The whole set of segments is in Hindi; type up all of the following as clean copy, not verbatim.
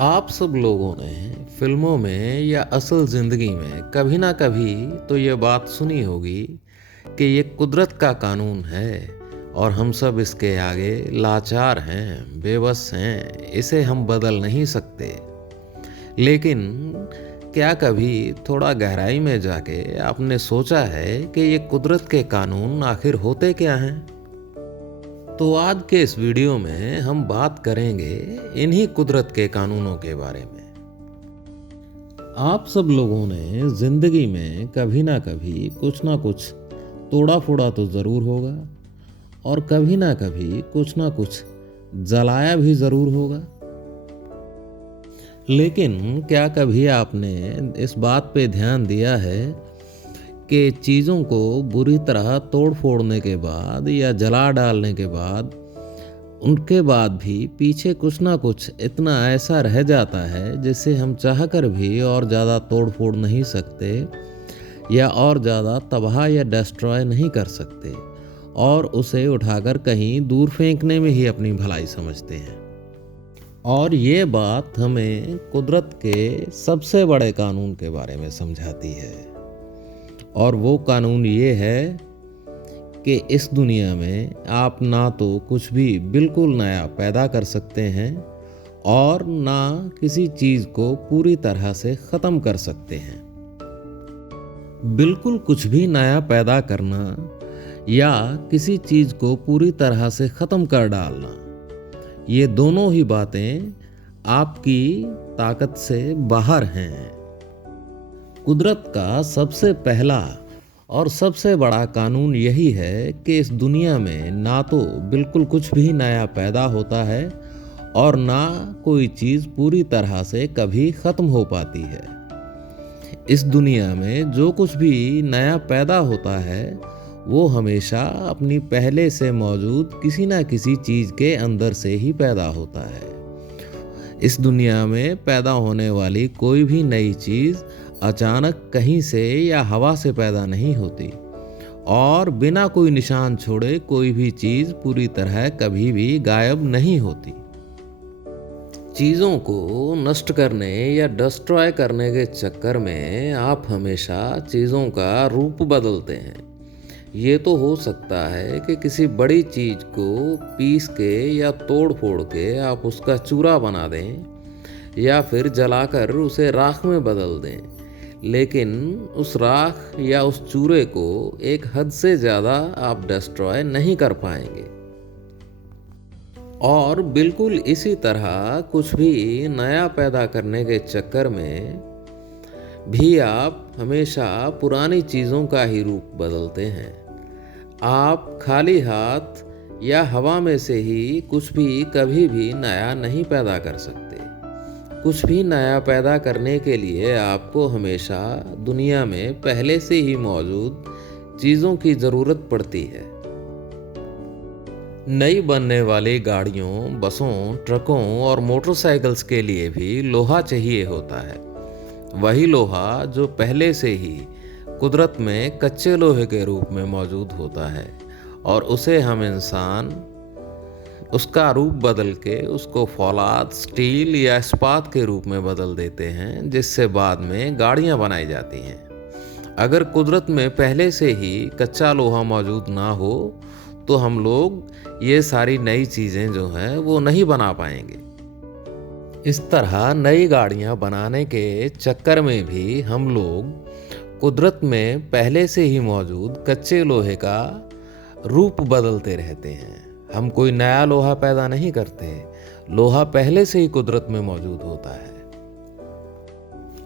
आप सब लोगों ने फिल्मों में या असल ज़िंदगी में कभी ना कभी तो ये बात सुनी होगी कि ये कुदरत का कानून है और हम सब इसके आगे लाचार हैं, बेबस हैं, इसे हम बदल नहीं सकते। लेकिन क्या कभी थोड़ा गहराई में जाके आपने सोचा है कि ये कुदरत के कानून आखिर होते क्या हैं? तो आज के इस वीडियो में हम बात करेंगे इन्हीं कुदरत के कानूनों के बारे में। आप सब लोगों ने जिंदगी में कभी ना कुछ तोड़ा फोड़ा तो ज़रूर होगा और कभी ना कुछ जलाया भी ज़रूर होगा। लेकिन क्या कभी आपने इस बात पे ध्यान दिया है कि चीज़ों को बुरी तरह तोड़ फोड़ने के बाद या जला डालने के बाद उनके बाद भी पीछे कुछ ना कुछ इतना ऐसा रह जाता है जिसे हम चाहकर भी और ज़्यादा तोड़ फोड़ नहीं सकते या और ज़्यादा तबाह या डिस्ट्रॉय नहीं कर सकते और उसे उठाकर कहीं दूर फेंकने में ही अपनी भलाई समझते हैं। और ये बात हमें कुदरत के सबसे बड़े कानून के बारे में समझाती है। और वो कानून ये है कि इस दुनिया में आप ना तो कुछ भी बिल्कुल नया पैदा कर सकते हैं और ना किसी चीज़ को पूरी तरह से ख़त्म कर सकते हैं। बिल्कुल कुछ भी नया पैदा करना या किसी चीज़ को पूरी तरह से ख़त्म कर डालना, ये दोनों ही बातें आपकी ताकत से बाहर हैं। कुदरत का सबसे पहला और सबसे बड़ा कानून यही है कि इस दुनिया में ना तो बिल्कुल कुछ भी नया पैदा होता है और ना कोई चीज़ पूरी तरह से कभी ख़त्म हो पाती है। इस दुनिया में जो कुछ भी नया पैदा होता है वो हमेशा अपनी पहले से मौजूद किसी ना किसी चीज़ के अंदर से ही पैदा होता है। इस दुनिया में पैदा होने वाली कोई भी नई चीज़ अचानक कहीं से या हवा से पैदा नहीं होती और बिना कोई निशान छोड़े कोई भी चीज़ पूरी तरह कभी भी गायब नहीं होती। चीज़ों को नष्ट करने या डिस्ट्रॉय करने के चक्कर में आप हमेशा चीज़ों का रूप बदलते हैं। ये तो हो सकता है कि किसी बड़ी चीज़ को पीस के या तोड़ फोड़ के आप उसका चूरा बना दें या फिर जलाकर उसे राख में बदल दें, लेकिन उस राख या उस चूरे को एक हद से ज़्यादा आप डिस्ट्रॉय नहीं कर पाएंगे। और बिल्कुल इसी तरह कुछ भी नया पैदा करने के चक्कर में भी आप हमेशा पुरानी चीज़ों का ही रूप बदलते हैं। आप खाली हाथ या हवा में से ही कुछ भी कभी भी नया नहीं पैदा कर सकते। कुछ भी नया पैदा करने के लिए आपको हमेशा दुनिया में पहले से ही मौजूद चीज़ों की ज़रूरत पड़ती है। नई बनने वाली गाड़ियों, बसों, ट्रकों और मोटरसाइकिल्स के लिए भी लोहा चाहिए होता है। वही लोहा जो पहले से ही कुदरत में कच्चे लोहे के रूप में मौजूद होता है और उसे हम इंसान उसका रूप बदल के उसको फौलाद, स्टील या इस्पात के रूप में बदल देते हैं, जिससे बाद में गाड़ियां बनाई जाती हैं। अगर कुदरत में पहले से ही कच्चा लोहा मौजूद ना हो तो हम लोग ये सारी नई चीज़ें जो हैं वो नहीं बना पाएंगे। इस तरह नई गाड़ियां बनाने के चक्कर में भी हम लोग कुदरत में पहले से ही मौजूद कच्चे लोहे का रूप बदलते रहते हैं। हम कोई नया लोहा पैदा नहीं करते, लोहा पहले से ही कुदरत में मौजूद होता है।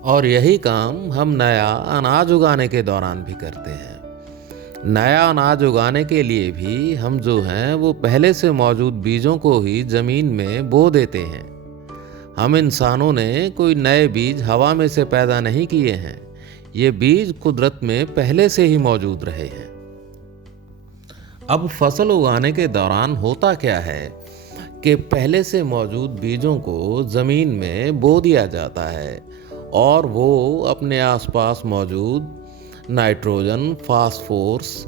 और यही काम हम नया अनाज उगाने के दौरान भी करते हैं। नया अनाज उगाने के लिए भी हम जो हैं वो पहले से मौजूद बीजों को ही ज़मीन में बो देते हैं। हम इंसानों ने कोई नए बीज हवा में से पैदा नहीं किए हैं, ये बीज कुदरत में पहले से ही मौजूद रहे हैं। अब फसल उगाने के दौरान होता क्या है कि पहले से मौजूद बीजों को ज़मीन में बो दिया जाता है और वो अपने आसपास मौजूद नाइट्रोजन, फास्फोरस,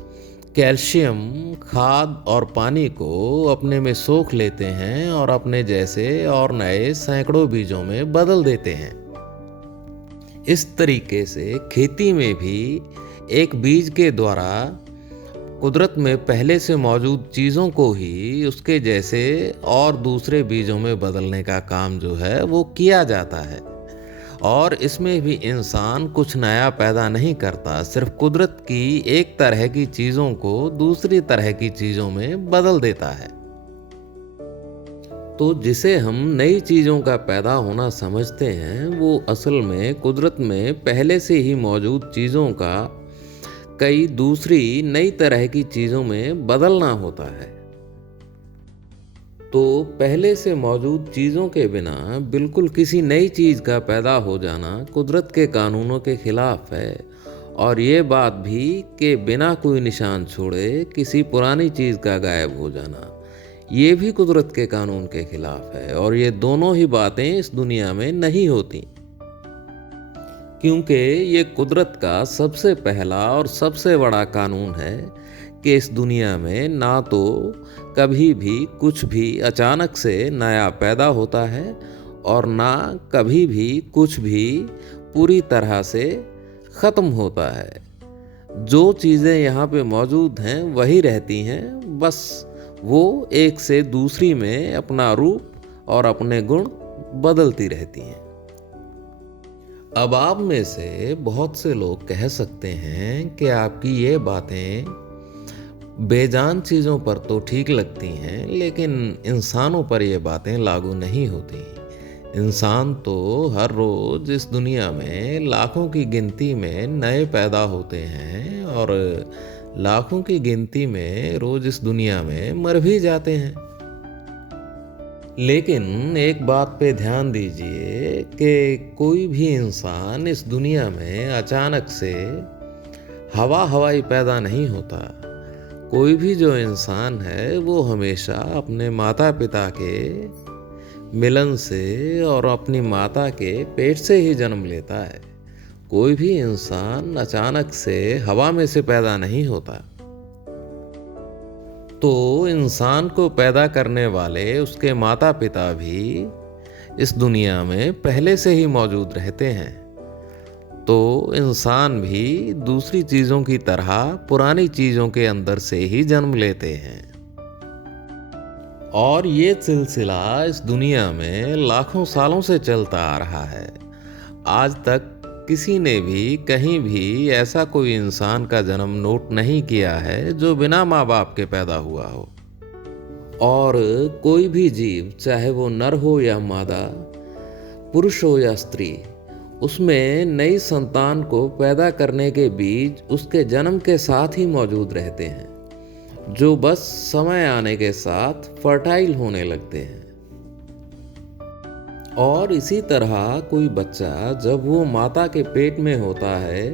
कैल्शियम खाद और पानी को अपने में सोख लेते हैं और अपने जैसे और नए सैकड़ों बीजों में बदल देते हैं। इस तरीके से खेती में भी एक बीज के द्वारा कुदरत में पहले से मौजूद चीज़ों को ही उसके जैसे और दूसरे बीजों में बदलने का काम जो है वो किया जाता है। और इसमें भी इंसान कुछ नया पैदा नहीं करता, सिर्फ कुदरत की एक तरह की चीज़ों को दूसरी तरह की चीज़ों में बदल देता है। तो जिसे हम नई चीज़ों का पैदा होना समझते हैं वो असल में कुदरत में पहले से ही मौजूद चीज़ों का कई दूसरी नई तरह की चीज़ों में बदलना होता है। तो पहले से मौजूद चीज़ों के बिना बिल्कुल किसी नई चीज़ का पैदा हो जाना कुदरत के कानूनों के खिलाफ है। और ये बात भी कि बिना कोई निशान छोड़े किसी पुरानी चीज़ का गायब हो जाना, ये भी कुदरत के कानून के खिलाफ है। और ये दोनों ही बातें इस दुनिया में नहीं होती, क्योंकि ये कुदरत का सबसे पहला और सबसे बड़ा कानून है कि इस दुनिया में ना तो कभी भी कुछ भी अचानक से नया पैदा होता है और ना कभी भी कुछ भी पूरी तरह से ख़त्म होता है। जो चीज़ें यहाँ पे मौजूद हैं वही रहती हैं, बस वो एक से दूसरी में अपना रूप और अपने गुण बदलती रहती हैं। अब आप में से बहुत से लोग कह सकते हैं कि आपकी ये बातें बेजान चीज़ों पर तो ठीक लगती हैं, लेकिन इंसानों पर ये बातें लागू नहीं होती। इंसान तो हर रोज़ इस दुनिया में लाखों की गिनती में नए पैदा होते हैं और लाखों की गिनती में रोज़ इस दुनिया में मर भी जाते हैं। लेकिन एक बात पे ध्यान दीजिए कि कोई भी इंसान इस दुनिया में अचानक से हवाई पैदा नहीं होता। कोई भी जो इंसान है वो हमेशा अपने माता पिता के मिलन से और अपनी माता के पेट से ही जन्म लेता है। कोई भी इंसान अचानक से हवा में से पैदा नहीं होता। तो इंसान को पैदा करने वाले उसके माता पिता भी इस दुनिया में पहले से ही मौजूद रहते हैं। तो इंसान भी दूसरी चीज़ों की तरह पुरानी चीज़ों के अंदर से ही जन्म लेते हैं। और ये सिलसिला इस दुनिया में लाखों सालों से चलता आ रहा है। आज तक किसी ने भी कहीं भी ऐसा कोई इंसान का जन्म नोट नहीं किया है जो बिना माँ बाप के पैदा हुआ हो। और कोई भी जीव, चाहे वो नर हो या मादा, पुरुष हो या स्त्री, उसमें नई संतान को पैदा करने के बीज उसके जन्म के साथ ही मौजूद रहते हैं, जो बस समय आने के साथ फर्टाइल होने लगते हैं। और इसी तरह कोई बच्चा जब वो माता के पेट में होता है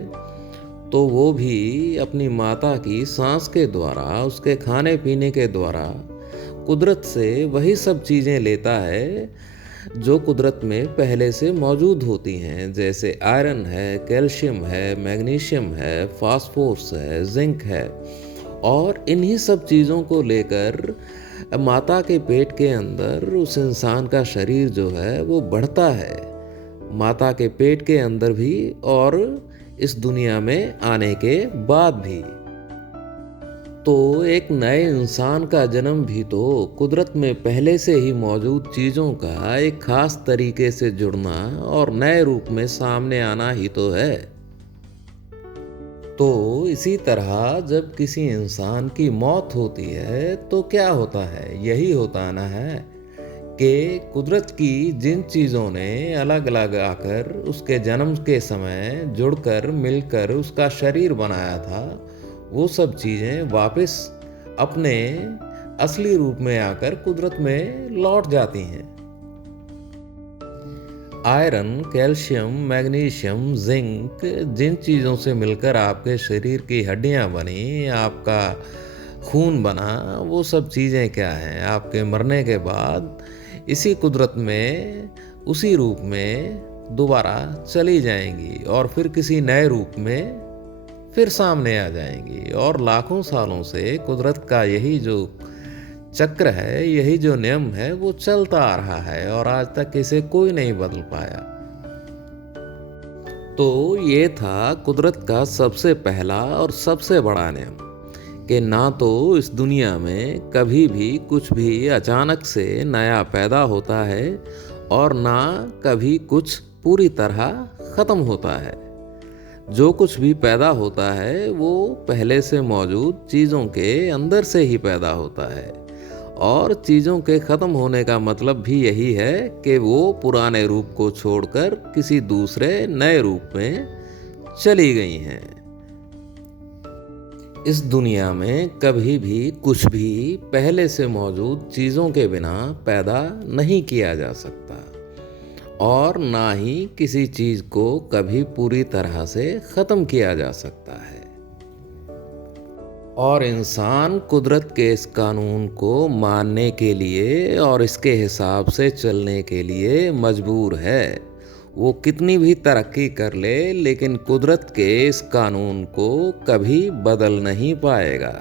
तो वो भी अपनी माता की सांस के द्वारा, उसके खाने पीने के द्वारा कुदरत से वही सब चीज़ें लेता है जो कुदरत में पहले से मौजूद होती हैं, जैसे आयरन है, कैल्शियम है, मैग्नीशियम है, फास्फोरस है, जिंक है। और इन्हीं सब चीज़ों को लेकर माता के पेट के अंदर उस इंसान का शरीर जो है वो बढ़ता है, माता के पेट के अंदर भी और इस दुनिया में आने के बाद भी। तो एक नए इंसान का जन्म भी तो कुदरत में पहले से ही मौजूद चीज़ों का एक खास तरीके से जुड़ना और नए रूप में सामने आना ही तो है। तो इसी तरह जब किसी इंसान की मौत होती है तो क्या होता है? यही होता ना है कि कुदरत की जिन चीज़ों ने अलग अलग आकर उसके जन्म के समय जुड़कर मिलकर उसका शरीर बनाया था, वो सब चीज़ें वापस अपने असली रूप में आकर कुदरत में लौट जाती हैं। आयरन, कैल्शियम, मैग्नीशियम, जिंक जिन चीज़ों से मिलकर आपके शरीर की हड्डियां बनी, आपका खून बना, वो सब चीज़ें क्या हैं? आपके मरने के बाद इसी कुदरत में उसी रूप में दोबारा चली जाएंगी और फिर किसी नए रूप में फिर सामने आ जाएंगी। और लाखों सालों से कुदरत का यही जो चक्र है, यही जो नियम है, वो चलता आ रहा है और आज तक इसे कोई नहीं बदल पाया। तो ये था कुदरत का सबसे पहला और सबसे बड़ा नियम कि ना तो इस दुनिया में कभी भी कुछ भी अचानक से नया पैदा होता है और ना कभी कुछ पूरी तरह ख़त्म होता है। जो कुछ भी पैदा होता है वो पहले से मौजूद चीज़ों के अंदर से ही पैदा होता है। और चीज़ों के ख़त्म होने का मतलब भी यही है कि वो पुराने रूप को छोड़कर किसी दूसरे नए रूप में चली गई हैं। इस दुनिया में कभी भी कुछ भी पहले से मौजूद चीज़ों के बिना पैदा नहीं किया जा सकता और ना ही किसी चीज़ को कभी पूरी तरह से ख़त्म किया जा सकता है। और इंसान कुदरत के इस कानून को मानने के लिए और इसके हिसाब से चलने के लिए मजबूर है। वो कितनी भी तरक्की कर ले लेकिन कुदरत के इस कानून को कभी बदल नहीं पाएगा।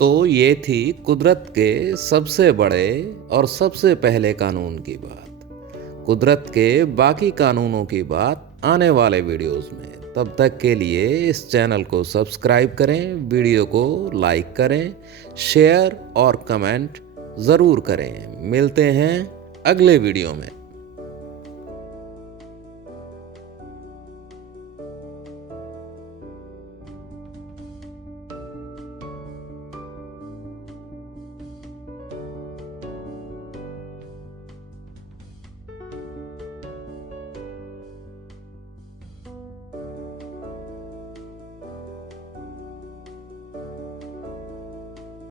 तो ये थी कुदरत के सबसे बड़े और सबसे पहले कानून की बात। कुदरत के बाकी कानूनों की बात आने वाले वीडियोस में। तब तक के लिए इस चैनल को सब्सक्राइब करें, वीडियो को लाइक करें, शेयर और कमेंट ज़रूर करें। मिलते हैं अगले वीडियो में।